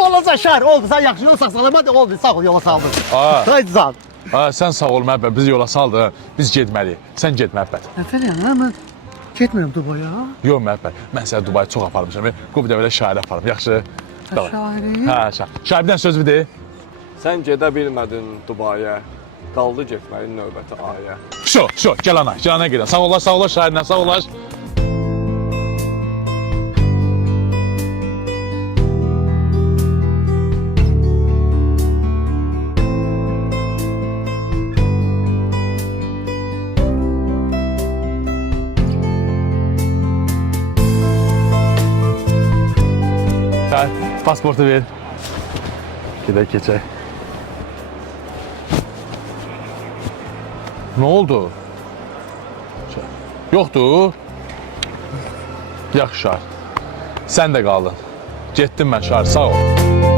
Balaca şəhər oldu. Sən yaxşı yol saxlamadı oldu. Sağ ol yola saldın. Haydi sağ ol. Sən sağ ol Məhəbbət, bizi yola saldı. Biz getməliyik. Sən get Məhəbbət. Efendim mən getmirəm Dubaya. Yox Məhəbbət, mən səni Dubaya çox aparmışam. Qoy bir də belə şairə aparım, yaxşı? Şairi? Hə, şair bir dənə söz de. Sən gedə bilmədin Dubaya. Qaldı getməyin növbəti aya. Şu, gel ana gedək. Sağ olaş şairlə, sağ olaş. Pasportu ver. Gidək keçək. Ne oldu? Yoxdur. Yaxşı şair. Sən də qaldın. Getdim mən şair, sağ ol.